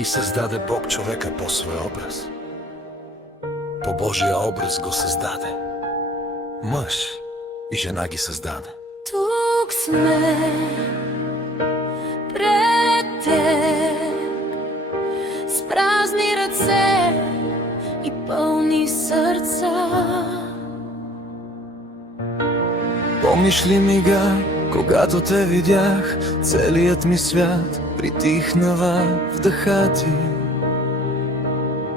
И създаде Бог човека по своя образ. По Божия образ го създаде. Мъж и жена ги създаде. Тук сме пред теб с празни ръце и пълни сърца. Помниш ли мига, когато те видях, целият ми свят притихна в дъха ти.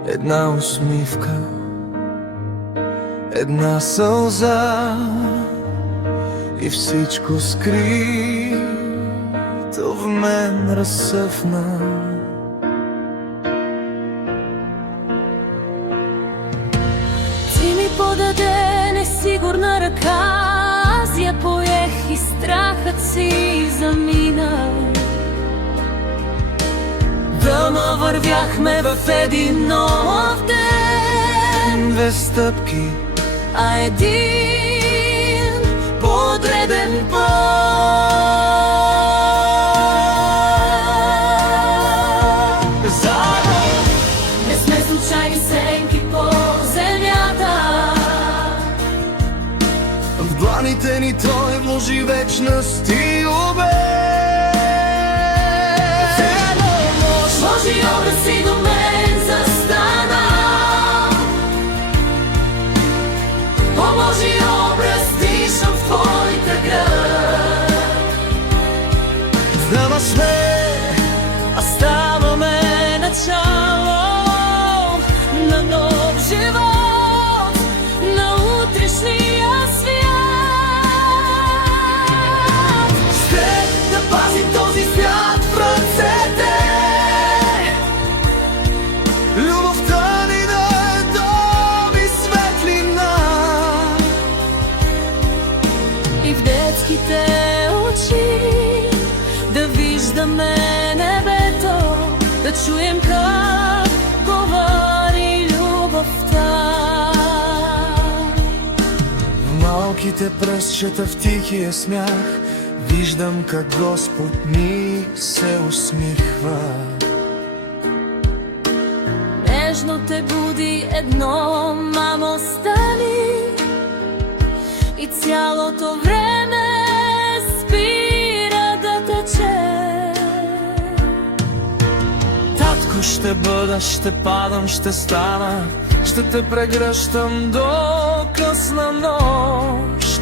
Една усмивка, една сълза и всичко скрито в мен разсъвна. Ти ми подаде несигурна ръка, аз я поех и страхът си замина. Дълно вървяхме в един нов ден, Две стъпки, а един подреден път. Заедно не сме случайни сенки по земята. в дланите ни Той вложи вечност и обет. Божи образ и до мен застана. По Божи образ дишам в твоята град. Знама сме, А ставаме начало на нов живот, на утрешния свят. ще да пазим този свят в ръцете. Любовта ни да е дом и светлина. И в детските очи да виждаме небето, да чуем как говори любовта. В малките пръстчета в тихия смях виждам как Господ ни се усмихва. Нежно те буди едно, мамо, стани, и цялото време спира да тече. Татко ще бъда, ще падам, ще стана, ще те прегръщам до късна нощ.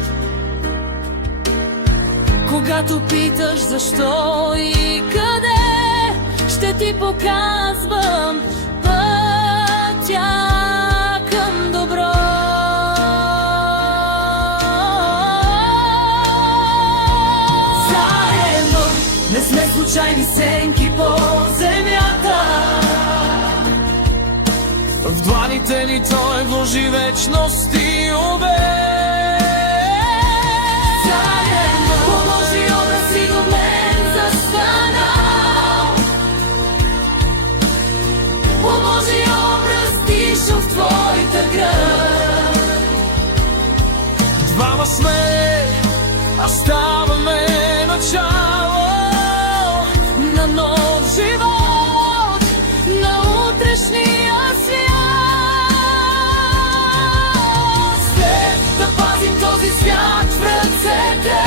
Когато питаш защо и къде, ще ти показвам пътя към добро. Заедно не сме случайни сенки по земята. В дланите ни Той вложи вечност и обет. По Божи образ и до мен застана. По Божи образ дишам в твоята град. Двама сме, а ставаме начало На нов живот, на утрешния свят. Ще да пазим този свят в ръцете.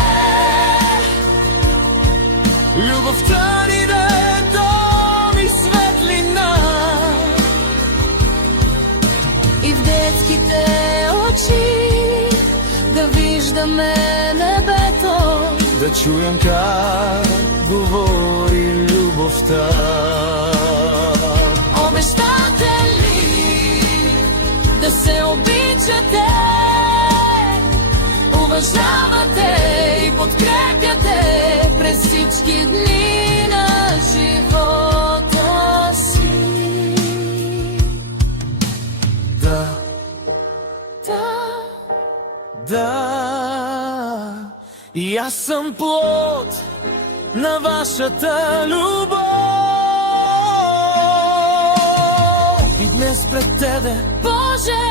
Любовта ни да е дом и светлина. И в детските очи да виждаме небето, Да чуем как говори любовта. обещате ли да се обичате, уважавате и подкрепяте през всички дни на живота си? Да, Да. да, и аз съм плод на вашата любов. И днес пред Тебе Боже,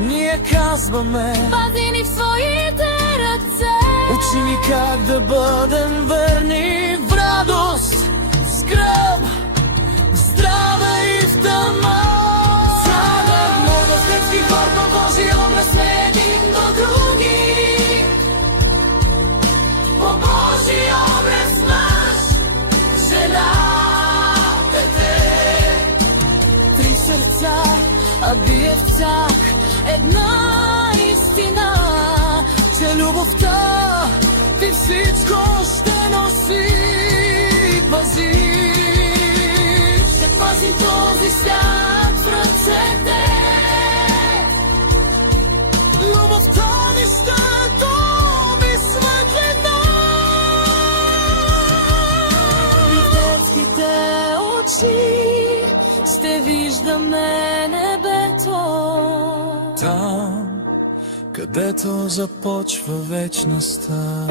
ние казваме: пази ни в своите ръце. учи ни как да бъдем верни в радост, скръб, в здраве а бие в тях една истина, че любовта ти всичко ще носи. Пази, ще пазим този свят в ръцете. Любовта ни ще е дом и светлина. И в детските очи ще виждаме небето. Там, където започва вечността.